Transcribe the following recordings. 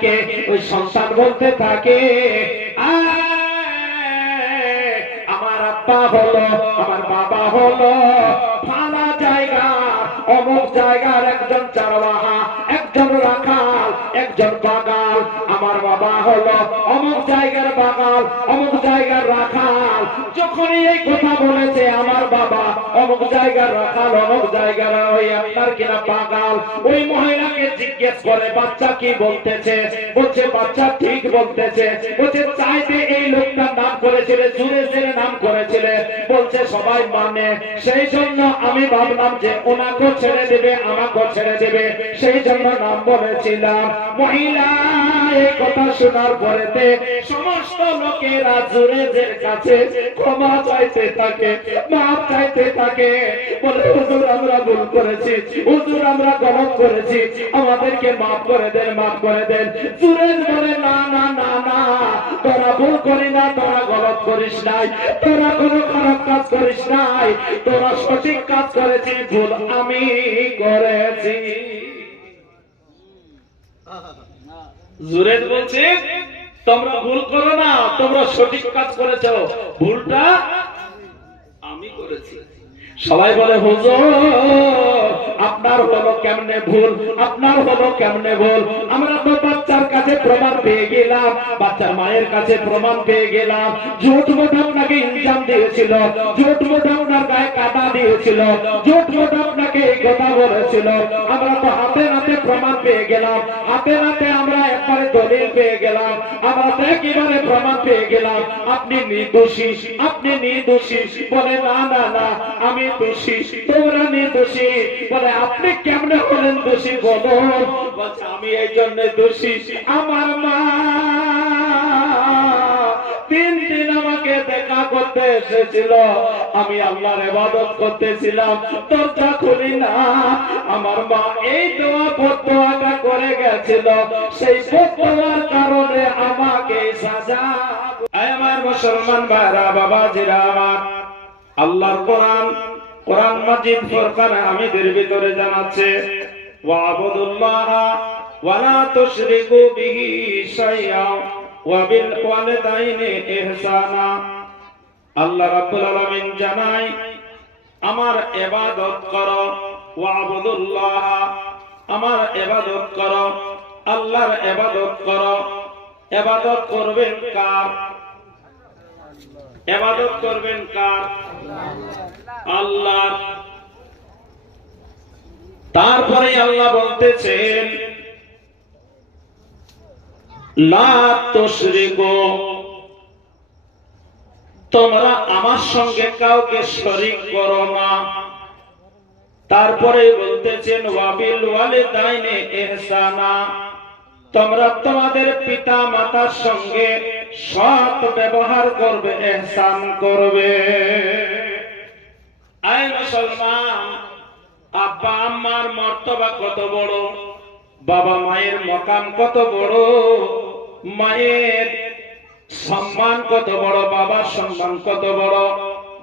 থাকে, ওই সন্তান বলতে থাকে আমার আব্বা হলো, আমার বাবা হলো ফালা জায়গা, অমুক জায়গার একজন চারওয়াহা, একজন রাখাল, একজন বাগাল। আমার বাবা হলো অমুক জায়গার বাগাল, অমুক জায়গার রাখাল। যখনই এই কথা বলেছে আমার বাবা অমুক জায়গার রাখাল, অমুক জায়গার ওই আপনার কিনা বাগাল, ওই মহিলাকে জিজ্ঞেস করে বাচ্চা কি বলতেছে? বলছে বাচ্চা ঠিক বলতেছে। বলছে চাইতে এই লোকটার নাম করেছিল, জুড়ে জুড়ে নাম করেছিল। বলছে সবাই মানে, সেই জন্য আমি ভাবলাম যে ওনাকেও ছেড়ে দেবে, আমাকেও ছেড়ে দেবে, সেই জন্য নাম বলেছিলাম। মহিলা এই কথা শোনার পরেতে সমস্ত লোকেরা জুরেজের কাছে ক্ষমা চাইতে থাকে, মাফ চাইতে থাকে। বলে হুজুর আমরা ভুল করেছি, হুজুর আমরা গলত করেছি, আমাদেরকে মাফ করে দেন, মাফ করে দেন। জুরেজ বলে না না না না, তোরা ভুল করি না, তোরা গলত করিস নাই, তোরা কোনো খারাপ কাজ করিস নাই, তোরা সঠিক কাজ করেছিস, ভুল আমি করেছি। জুরেজ বলছে তোমরা ভুল করো না, তোমরা সঠিক কাজ করেছো, ভুলটা আমি করেছি। সবাই বলে হুজুর আপনার হলো কেমনে ভুল, আপনার হলো কেমনে ভুল? আমরা তো বাচ্চার কাছে প্রমাণ পেয়ে গেলাম, বাচ্চার মায়ের কাছে প্রমাণ পেয়ে গেলাম, ঝুট মুঠ আপনাকে ইনজাম দিয়েছিল, ঝুট মুঠ আপনার গায়ে কাটা দিয়েছিল, ঝুট মুঠ আপনাকে এই কথা বলেছিল। আমরা তো হাতে নাতে প্রমাণ পেয়ে গেলাম, হাতে নাতে আমরা একবারে দলিল পেয়ে গেলাম, আমরা তো একেবারে প্রমাণ পেয়ে গেলাম আপনি নির্দোষী, আপনি নির্দোষী। বলে না না না আমি দোষী, তোমরা নির্দোষী। বলে আপনি কেমনে হলেন দোষী বলো? বলছে আমি এই জন্য দোষী, আমার মা 3 দিন আমাকে দেখা করতে এসেছিল, আমি আল্লাহর ইবাদত করতেছিলাম, দরজা খুলি না, আমার মা এই দোয়াটা করে গেছিল, সেই দোয়ার কারণে আমাকে সাজা। আমার মুসলমান ভাইরা বাবাজিরা আমার, আল্লাহর কোরআন, কোরআন মাজিদ ফুরকান হামিদের ভিতরে জানাচ্ছে ওয়াবুদুল্লাহা ওয়া লা তুশরিকু বিহি শাইআ ওয়া বিল ওয়ালিদাইনি ইহসানা। আল্লাহ রাব্বুল আলামিন জানায় আমার ইবাদত করো, ওয়াবুদুল্লাহা আমার ইবাদত করো, আল্লাহর ইবাদত করো। ইবাদত করবেন কার? ইবাদত করবেন কার? আল্লাহ। তারপরে আল্লাহ বলতেছেন লা তুশরিকু, তোমরা আমার সঙ্গে কাউকে শরীক করো না। তারপরে বলতেছেন ওয়াবিল ওয়ালিদাইনি ইহসানা, তোমরা তোমাদের পিতা মাতার সঙ্গে সৎ ব্যবহার করবে, ইহসান করবে। আয় মুসলমান, আব্বা আম্মার মর্তবা কত বড়, বাবা মায়ের মকাম কত বড়, মায়ের সম্মান কত বড়, বাবার সম্মান কত বড়।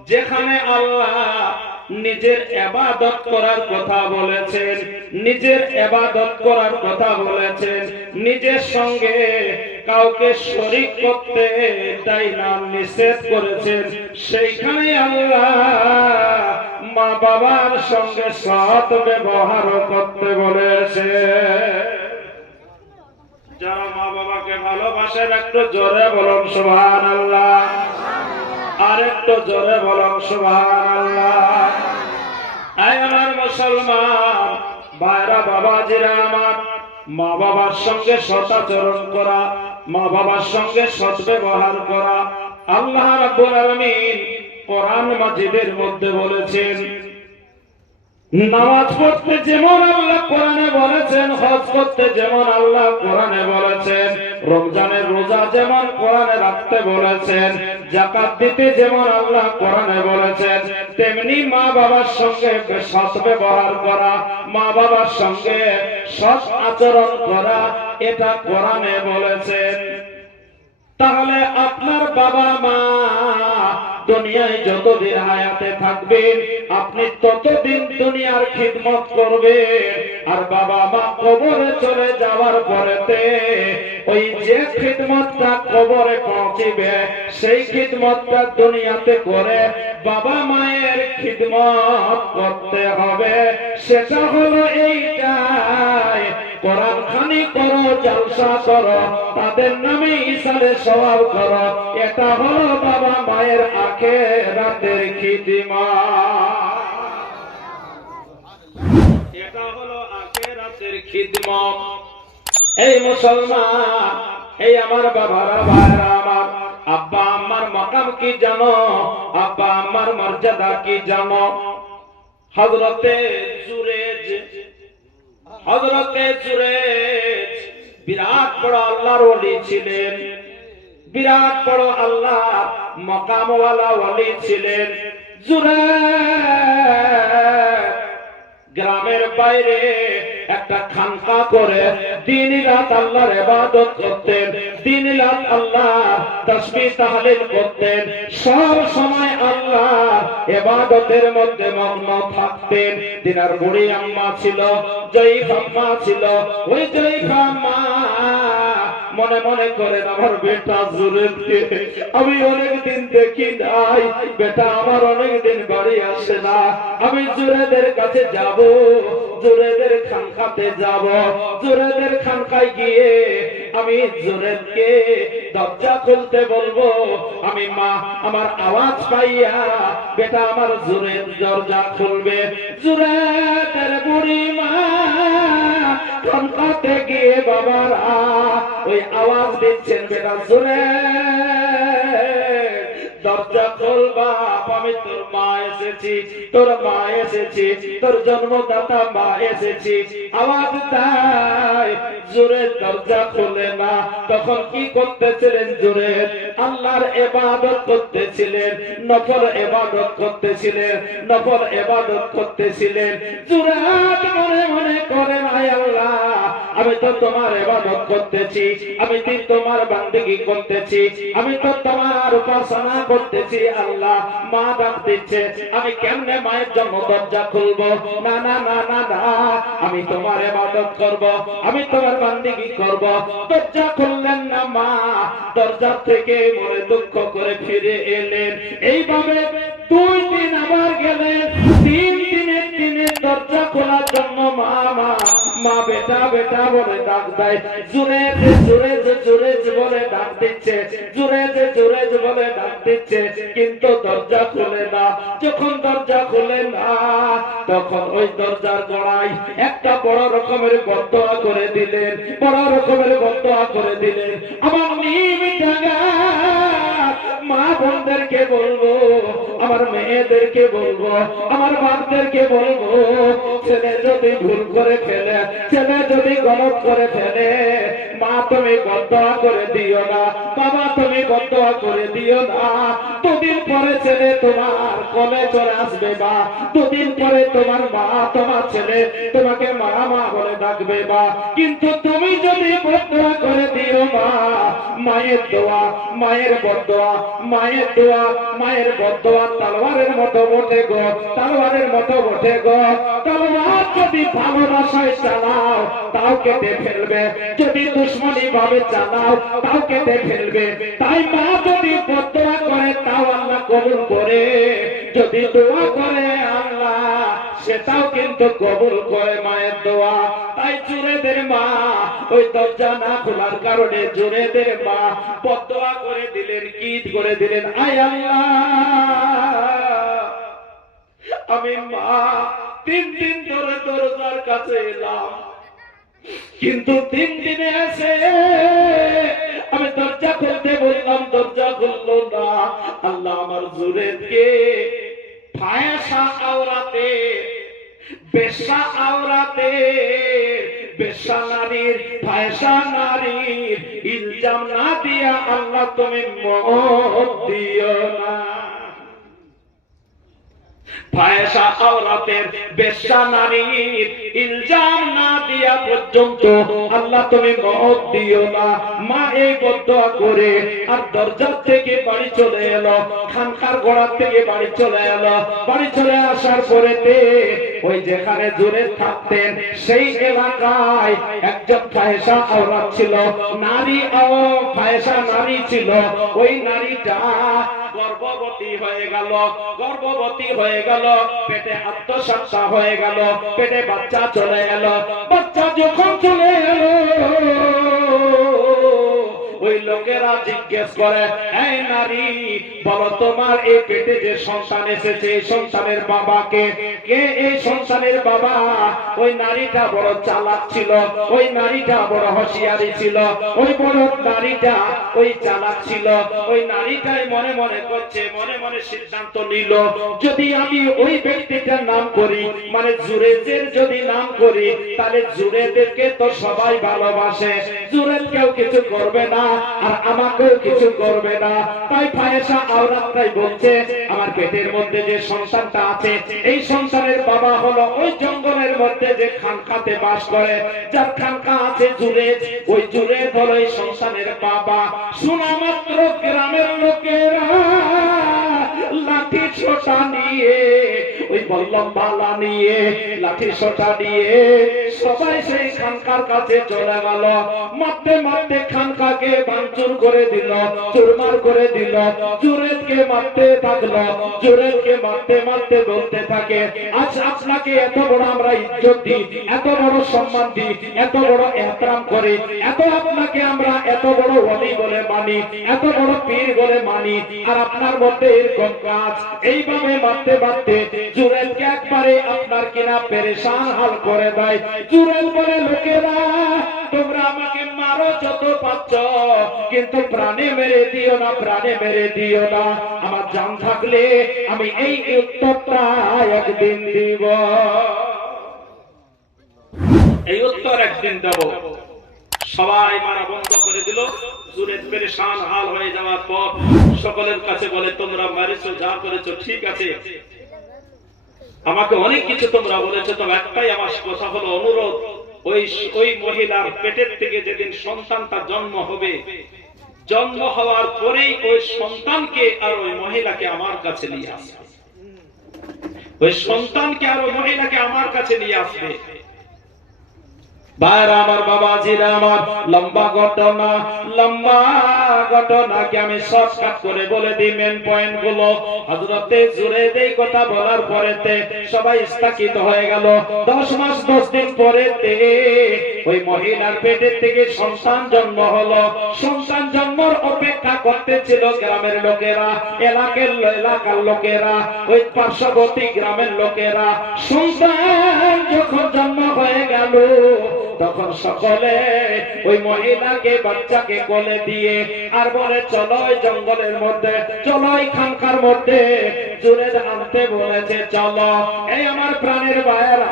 যেখানে আল্লাহ নিজের ইবাদত করার কথা বলেছেন, নিজের ইবাদত করার কথা বলেছেন, নিজের সঙ্গে কাউকে শরীক করতে তাই নাম নিষেধ করেছেন, সেইখানে আল্লাহ মা বাবার সঙ্গে সৎ ব্যবহার করতে বলেছে। যারা মা বাবাকে ভালোবাসেন একটু জোরে বলুন সুবহানাল্লাহ, আর একটু জোরে বলুন সুবহানাল্লাহ। আয় আমার মুসলমান ভাইরা বাবাজিরা আমার, মা বাবার সঙ্গে সদাচরণ করা, মা বাবার সঙ্গে সৎ ব্যবহার করা আল্লাহ রাব্বুল আলামিন কোরআন মাজিদের মধ্যে বলেছেন। নামাজ পড়তে যেমন আল্লাহ কোরআনে বলেছেন, হজ করতে যেমন আল্লাহ কোরআনে বলেছেন, রমজানের রোজা যেমন কোরআনে রাখতে বলেছেন, যাকাত দিতে যেমন আল্লাহ কোরআনে বলেছেন, তেমনি মা বাবার সঙ্গে সৎ ব্যবহার করা, মা বাবার সঙ্গে সৎ আচরণ করা, এটা কোরআনে বলেছেন। তাহলে আপনার বাবা মা দুনিয়ায় যতদিন হায়াতে থাকবেন আপনি ততদিন দুনিয়ার খিদমত করবেন। আর বাবা মা কবরে চলে যাওয়ার পরেতে ওই যে খিদমতটা কবরে পৌঁছিবে সেই খিদমতটা দুনিয়াতে করে বাবা মায়ের খিদমত করতে হবে। সেটা হলো এইটাই, কোরআন খানি করো, জলসা করো, তাদের নামে ইসালে সওয়াব করো। এটা হলো বাবা মায়ের আখিরাতের খিদমত, এটা হলো আখিরাতের খিদমত। এই মুসলমান, এই আমার বাবারা, ভাইরা আমার, আব্বা আম্মার মাকাম কি জানো? আব্বা আম্মার মর্যাদা কি জানো? হযরতে জুরেজ, হযরতে জুরেজ বিরাট বড় আল্লাহর ওলি ছিলেন, বিরাট বড় আল্লাহ মাকামওয়ালা ওলি ছিলেন। জুরেজ গ্রামের বাইরে একটা খানকা করে দিন রাত আল্লাহর ইবাদত করতেন, দিন রাত আল্লাহ তাসবিহ তাহলিল করতেন, সব সময় আল্লাহ ইবাদতের মধ্যে মগ্ন থাকতেন। দিনার বুড়ি আম্মা ছিল, জয়ীফ আম্মা ছিল। ওই জয়ীফ আম্মা মনে মনে করেন আমার বেটা জুরেদকে আমি অনেকদিন দেখি নাই, বেটা আমার অনেকদিন বাড়ি আসে না, আমি জুরেদের কাছে যাব, জুরেদের খানকাতে যাব, জুরেদের খানকায় গিয়ে আমি জুরেদকে দরজা খুলতে বলবো। আমি মা আমার আওয়াজ পাইয়া বেটা আমার জুরেদ দরজা খুলবে। জুরেদের বুড়ি মা খানকাতে গিয়ে বাবারা ওই আওয়াজ দিচ্ছেন, বেটা জুরেদ দরজা খোল বাপ, আমি তোর মা এসেছি, তোর মা এসেছি, তোর জন্মদাতা মা এসেছি, আওয়াজ দেয়। জুরেদ দরজা খোলে না। তখন কি করতেছিলেন জুরেদ? আল্লাহর ইবাদত করতেছিলেন, নফল ইবাদত করতেছিলেন, নফল ইবাদত করতেছিলেন। জুরেদ মনে মনে করেন, আয় আল্লাহ আমি তো তোমার ইবাদত করতেছি, আমি তো তোমার বান্দেগি করতেছি, আমি তো তোমার উপাসনা করতেছি। আল্লাহ মা ডাক দিচ্ছে, আমি কেমনে মায়ের জন্য দরজা খুলবো? না না না না না, আমি তোমার ইবাদত করব, আমি তোমার বান্দেগি করব। দরজা খুললেন না মা, দরজা থেকে মনে দুঃখ করে ফিরে এলেন। এইভাবে 2 দিন আবার গেলেন, 3 দিনের দিনে দরজা খোলার জন্য মা মা মা বেটা বেটা বলে ডাক দেয়। জুরেজ জুরেজ জুরেজ বলে ডাক দিচ্ছে, জুরেজ জুরেজ বলে ডাক দিচ্ছে, কিন্তু দরজা খুলে না। যখন দরজা খুলে না তখন ওই দরজার গোড়ায় একটা বড় রকমের বদদোয়া করে দিলেন, বড় রকমের বদদোয়া করে দিলেন। আমার মা বোনদেরকে বলবো, আমার মেয়েদেরকে বলবো, আমার বাপদেরকে বলবো, ছেলে যদি ভুল করে ফেলে, ছেলে যদি গলত করে ফেলে, মা তুমি বদদোয়া করে দিও না, বাবা তুমি বদদোয়া করে দিও না। দুদিন পরে ছেলে তোমার কলে চলে আসবে, বা দুদিন পরে তোমার মা তোমার ছেলে তোমাকে মা মা বলে ডাকবে, বা কিন্তু তুমি যদি বদদোয়া করে দিও মা, মায়ের দোয়া, মায়ের বদদোয়া, মায়ের দোয়া, মায়ের বদদোয়া তলোয়ারের মতো ওঠে গো, তলোয়ারের মতো ওঠে গো। তলোয়ার যদি ভালোবাসায় চালাও তাও কেটে ফেলবে, যদি দুশ্মনী ভাবে চালাও তাও কেটে ফেলবে। তাই মা যদি বদদোয়া করে তাও আল্লাহ কবুল করে, যদি দোয়া করে আল্লাহ সেটাও কিন্তু কবুল করে মায়ের দোয়া। তাই জুরেদের মা ওই দরজা না খোলার কারণে জুরেদের মা বদদোয়া করে দিলেন, কি করে দিলেন? আয় আল্লাহ আমি মা 3 দিন ধরে দরজার কাছে এলাম, কিন্তু 3 দিনে এসে আমি দরজা খুলতে বললাম, দরজা খুললো না। আল্লাহ আমার জুরেদকে ফায়সা আওরাতে, বেশ্যা আওরাতে, বেশ্যা নারীর, ফায়সা নারীর ইলজাম না দিয়া আল্লাহ তুমি মত দিও না। ফায়সা আওরাতের বেশ্যা নারীর ইলজাম না দিয়া পর্যন্ত আল্লাহ তুমি মওত দিও না। মা এই বদদোয়া করে আর দরজা থেকে বাড়ি চলে এলো, খানকার গোড়া থেকে বাড়ি চলে এলো। বাড়ি চলে আসার পরেতে ওই যেখানে জুরে থাকতেন সেই এলাকায় একজন ফায়সা আওরাত ছিল, নারী ফায়সা নারী ছিল। ওই নারীটা গর্ভবতী হয়ে গেল, গর্ভবতী হয়ে গেল, পেটে আত্মসত্তা হয়ে গেল, পেটে বাচ্চা চলে এলো। বাচ্চা যখন চলে এলো ওই লোকেরা জিজ্ঞেস করে, এই নারী বলো তোমার এই পেটে যে সন্তান এসেছে এই সন্তানের বাবাকে কে? এই সন্তানের বাবা ওই নারীটা বড় চালাক ছিল, ওই নারীটা বড় হুঁশিয়ারি ছিল, ওই বড় নারীটা ওই চালাক ছিল। ওই নারীটাই মনে মনে করছে, মনে মনে সিদ্ধান্ত নিল, যদি আমি ওই ব্যক্তিটার নাম করি, মানে জুরেজের যদি নাম করি, তাহলে জুরেদেরকে তো সবাই ভালোবাসে, জুরেদ কেউ কিছু করবে না আর আমাকেও কিছু করবে না। তাই ফায়সা আওরাতটাই বলছে, আমার পেটের মধ্যে যে সন্তানটা আছে এই সন্তানের বাবা হলো ওই জঙ্গলের মধ্যে যে খানকাতে বাস করে, যার খানকা আছে জুরেজ, ওই জুরেজ হলো এই সন্তানের বাবা। শোনা মাত্র গ্রামের লোকেরা লাঠি ছোটা নিয়ে, ওই বল্লম বালা নিয়ে, লাঠি ছোটা নিয়ে সবাই সেই খানকার কাছে চলে গেল। মারতে মারতে খানকাকে ভাঙচুর করে দিল, চুরমার করে দিল। জুরেদকে মারতে থাকলো, জুরেদকে মারতে মারতে বলতে থাকে, আজ আপনাকে এত বড় আমরা ইজ্জত দিই, এত বড় সম্মান দিই, এত বড় এহতরাম করি, এত আপনাকে আমরা এত বড় ওলি বলে মানি, এত বড় পীর বলে মানি, আর আপনার মধ্যে এরকম কাজ। এইভাবে মারতে মারতে জুরেদকে একবারে আপনার কিনা পেরেশান হাল করে দেয়। জুরেদ বলে, লোকেরা তোমরা আমাকে মারো যত পাচ্ছ, কিন্তু প্রাণে মেরে দিও না, প্রাণে মেরে দিও না। আমার জান থাকলে আমি এই উত্তরটা একদিন দিব, এই উত্তর একদিন দেব। সবাই মারা বন্ধ করে দিল। জুরেদ পেরেশান হাল হয়ে যাওয়ার পর সকলের কাছে বলে, তোমরা মারেছো, যা করেছো ঠিক আছে, আমাকে অনেক কিছু তোমরা বলেছো, তবে একটাই আমার কথা হলো অনুরোধ, ওই মহিলার পেটের থেকে যেদিন সন্তানটা জন্ম হবে, জন্ম হওয়ার পরেই ওই সন্তানকে আর ওই মহিলাকে আমার কাছে নিয়ে আসবে, ওই সন্তানকে আর ওই মহিলাকে আমার কাছে নিয়ে আসবে। ভাইরা আমার, বাবাজিরা আমার, লম্বা ঘটনাকে আমি শর্টকাট করে বলে দিই মেন পয়েন্ট গুলো। হযরতে জুরেদ এই কথা বলার পরেতে সবাই স্থগিত হয়ে গেল। 10 মাস 10 দিন পরেতে ওই মহিলার পেটের থেকে সন্তান জন্ম হলো। সন্তান জন্মের অপেক্ষা করতেছিল গ্রামের লোকেরা, এলাকার লোকেরা, ওই পার্শ্ববর্তী গ্রামের লোকেরা। সন্তান যখন জন্ম হয়ে গেল তখন সকলে ওই মহিলাকে বাচ্চাকে কোলে দিয়ে আর বলে, চলো ওই জঙ্গলের মধ্যে, চলো ওই খানকার মধ্যে। জুরেদ আনতে বলেছে, চলো। এই আমার প্রাণের ভাইয়েরা,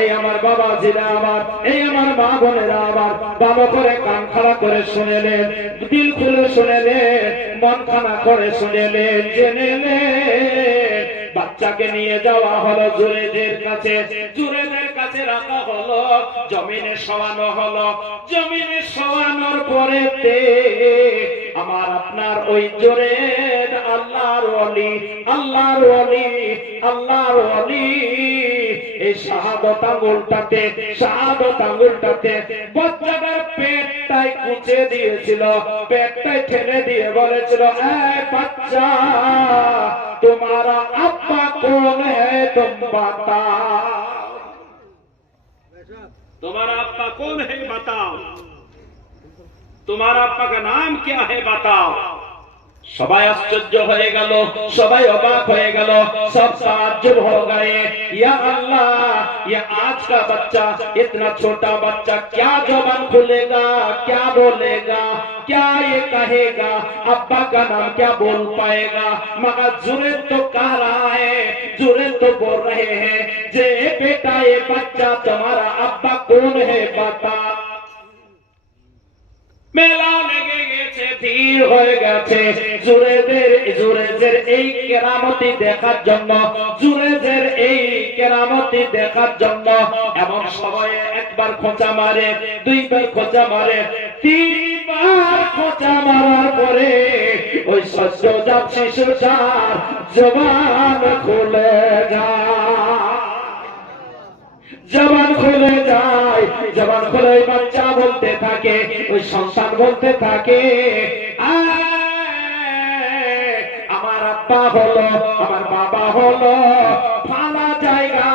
এই আমার বাবাজিরা আমার, এই আমার মা বোনেরা আমার, ভালো করে কান খাড়া করে শুনেলেন, দিল খুলে শুনেলেন, মন খানা করে শুনেলেন, জেনেলেন। বাচ্চাকে নিয়ে যাওয়া হলো জুরেদের কাছে, জুরেদের কাছে রাখা হলো, জমিনে শোয়ানো হলো। জমিনে শোয়ানোর পরেতে আমার আপনার ওই জুরেদ আল্লাহর ওলি, আল্লাহর ওলি, আল্লাহর ওলি এই শাহাদত আঙ্গুলটাতে বাচ্চাটার পেটটাই কুঁচে দিয়েছিল, পেটটাই ঠেলে দিয়ে বলেছিল, এই বাচ্চা तुम्हारा अब्बा कौन है तुम बताओ, तुम्हारा अब्बा कौन है बताओ, तुम्हारा अब्बा का नाम क्या है बताओ। সবাই আশ্চর্য হয়ে গেল, সবাই অবাক হয়ে গেল, সব ताज्जुब हो गए। या अल्लाह, ये आज का बच्चा, इतना छोटा बच्चा क्या जुबान खुलेगा, क्या बोलेगा, क्या ये कहेगा, अब्बा का नाम क्या बोल पाएगा। मगर जुरेद तो कह रहा है, जुरेद तो बोल रहे हैं, जे बेटा ये बच्चा तुम्हारा अब्बा कौन है बता। মেলা লেগে গেছে, ভিড় হয়ে গেছে জুরেজের এই কেরামতি দেখার জন্য, জুরেজের এই কেরামতি দেখার জন্য। এমন সবাই একবার খোঁচা মারে, দুইবার খোঁচা মারে, তিনবার খোঁচা মারার পরে ওই সদ্যজাত শিশুটার জবান খুলে যায়, জবান খুলে যায়। জবান খুলে বাচ্চা বলতে থাকে, ওই সন্তান বলতে থাকে, আমার আব্বা হলো, আমার বাবা হলো ফালা জায়গা,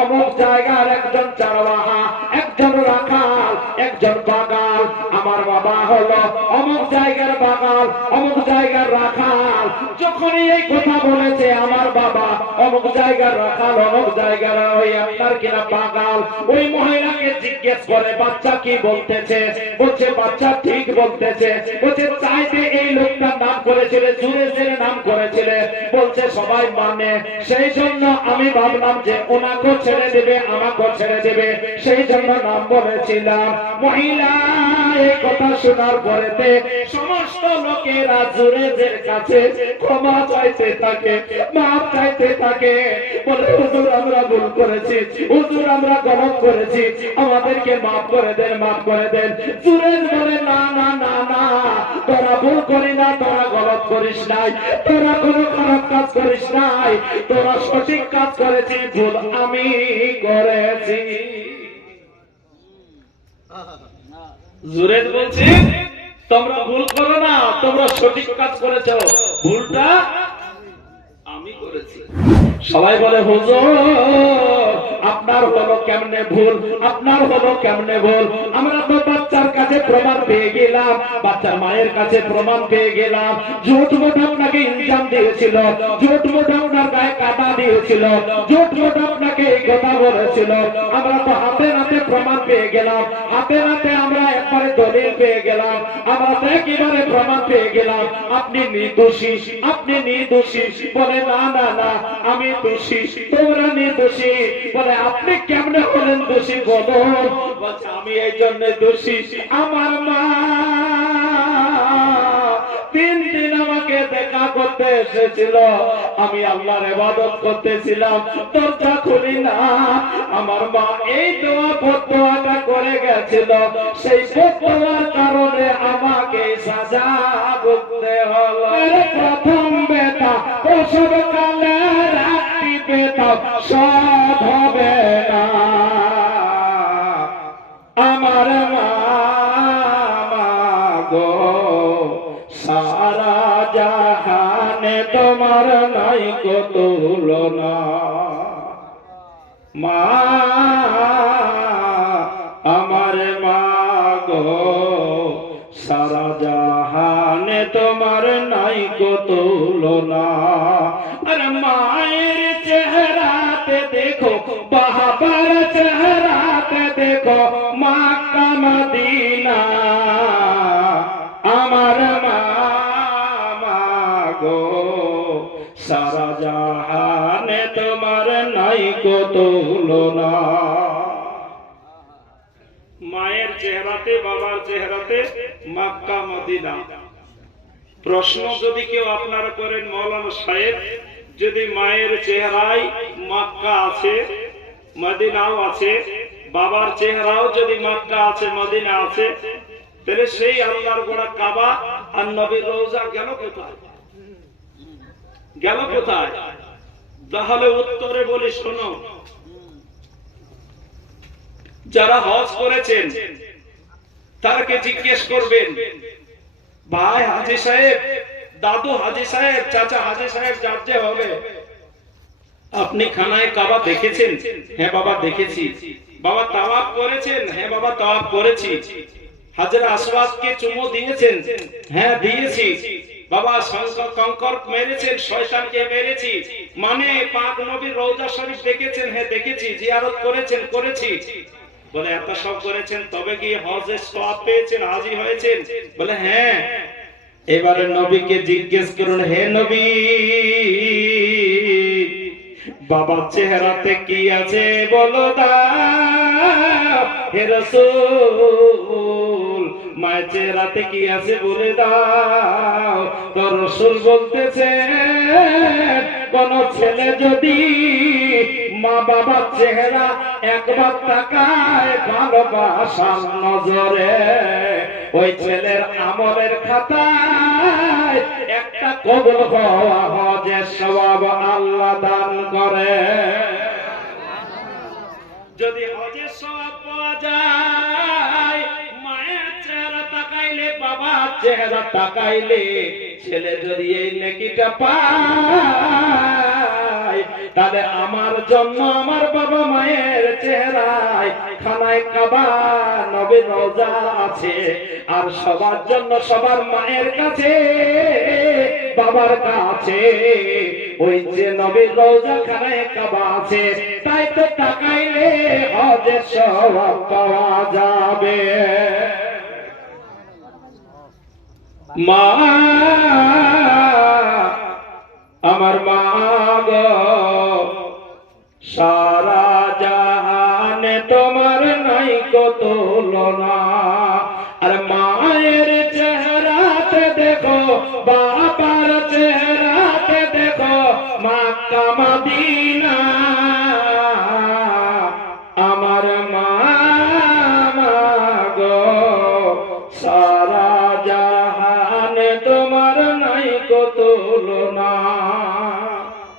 অমুক জায়গার একজন চারওয়াহা, একজন রাখাল, একজন বাগাল। আমার বাবা হলো অমুক জায়গার বাগাল, অমুক জায়গার রাখাল। যখনই এই কথা বলেছে আমার বাবা অমুক জায়গার রাখাল, অমুক জায়গার ওই আপনার কিনা বাগাল, ওই মহিলাকে জিজ্ঞেস করে বাচ্চা কি বলতেছে? বলছে বাচ্চা ঠিক বলতেছে। বলছে চাইতে এই লোকটার নাম করেছিল, জুরেজের নাম করেছিল। বলছে সবাই মানে, সেই জন্য আমি ভাবলাম যে ওনাকে ছেড়ে দেবে, আমাকে ছেড়ে দেবে, সেই জন্য নাম বলেছিলাম। মহিলা এই কথা শোনার পরেতে সমস্ত লোকেরা জুরেজের কাছে ক্ষমা চাইতে থাকে, মাফ চাইতে থাকে। বলে হুজুর আমরা ভুল করেছি, হুজুর আমরা গলত করেছি, আমাদেরকে মাফ করে দেন, মাফ করে দেন। জুরেজ বলে না না না না, তোরা ভুল করি না, তোরা গলত করিস নাই, তোরা কোনো খারাপ কাজ করিস নাই, তোরা সঠিক কাজ করেছিস, ভুল আমি করেছি। জুরেজ বলছি তোমরা ভুল করো না, তোমরা সঠিক কাজ করেছ, ভুলটা আমি করেছি। সবাই বলে হুজুর আপনার হলো কেমনে ভুল, আপনার হলো কেমনে ভুল? আমরা তো বাচ্চার কাছে প্রমাণ পেয়ে গেলাম, বাচ্চার মায়ের কাছে প্রমাণ পেয়ে গেলাম। ঝুট মুঠ আপনাকে ইলজাম দিয়েছিল, ঝুট মুঠ আপনার গায়ে কাটা দিয়েছিল, ঝুট মুঠ আপনাকে এই কথা বলেছিল। আমরা তো হাতে নাতে প্রমাণ পেয়ে গেলাম, হাতে নাতে আমরা একবারে দলিল পেয়ে গেলাম, আমরা তো একেবারে প্রমাণ পেয়ে গেলাম আপনি নির্দোষী, আপনি নির্দোষী। বলে না না না আমি দোষী, তোমরা নির্দোষী। বলে আপনি কেমনে হলেন দোষী বলো? বলছে আমি এই জন্য দোষী, আমার মা 3 দিন আমাকে দেখা করতে এসেছিল, আমি আল্লাহর ইবাদত করতেছিলাম, দরজা খুলি না, আমার মা এই দোয়া বদদোয়াটা করে গেছিল, সেই বদদোয়ার কারণে আমাকে সাজা ভুগতে হলো। প্রথম বেটা প্রসব কালে রাত্রি বেটা সব হবে না, আমার মা গো সারা জাহানে তোমার নাই কো তুলনা, মা আমার মা গো সারা জাহানে তোমার নাই কো তুলনা। আরে মায়ের চেহারাতে দেখো, বাবার চেহারাতে দেখো, মক্কা মদিনা, আমার মা গো সারা জাহানে তোমার নাই কো তুলনা। মায়ের চেহারাতে, বাবার চেহারাতে, মক্কা মদিনা। প্রশ্ন যদি কেউ আপনারা করেন মৌলানা সাহেব, যদি মায়ের চেহারায় মক্কা আছে, মদিনাও আছে, বাবার চেহারাও যদি মক্কা আছে, মদিনা আছে, তাহলে সেই আল্লাহর গোড়া কাবা আর নবীর রওজা গেল কোথায়? গেল কোথায়? তাহলে উত্তরে বলি শোনো, যারা হজ করেছেন তারকে জিজ্ঞেস করবেন, ভাই হাজী সাহেব, দাদু হাজী সাহেব, চাচা হাজী সাহেব, যার যে হবে, আপনি খানায় কাবা দেখেছেন? হ্যাঁ বাবা দেখেছি। বাবা তাওয়াফ করেছেন? হ্যাঁ বাবা তাওয়াফ করেছি। হাজরা আসওয়াদকে চুমু দিয়েছেন? হ্যাঁ দিয়েছি। বাবা কঙ্কর মেরেছেন, শয়তানকে মেরেছি। মানে পাক নবীর রওজা শরীফ দেখেছেন? হ্যাঁ দেখেছি। জিয়ারত করেছেন? করেছি। বলে এত সব করেছেন, তবে কি হজের সওয়াব পেয়েছেন, হাজী হয়েছেন? বলে হ্যাঁ। এবারে নবীকে জিজ্ঞেস করুন, হে নবী বাবার চেহারাতে কি আছে বলো দাও। হে রাসূল মায়ের চেহারাতে কি আছে বলে দাও। তো রাসূল বলতেছে কোন ছেলে যদি মা বাবার চেহারা একবার তাকায় ভালোবাসার নজরে, ওই ছেলের আমলের খাতায় একটা কবুল হওয়া হজের সওয়াব আল্লাহ দান করে। যদি হজের সওয়াব পাওয়া যায়, মায়ের চেহারা তাকাইলে বাবার চেহারা তাকাইলে ছেলে যদি এই নেকিটা পায়, তাহলে আমার জন্য আমার বাবা মায়ের চেহারায় খানায় কাবা নবীর রওজা আছে, আর সবার জন্য সবার মায়ের কাছে বাবার কাছে ওই যে নবীর রওজা খানায় কাবা আছে। তাই তো তাকাইলে হজের সওয়াব পাওয়া যাবে। মা আমার মা গো, সারা জাহানে তোমার নাই কত তুলনা। আর মায়ের চেহারাতে দেখো, বাবার চেহারাতে দেখো মক্কা মদিনা। আমার মা গো, সারা জাহানে তোমার নাই কত তুলনা।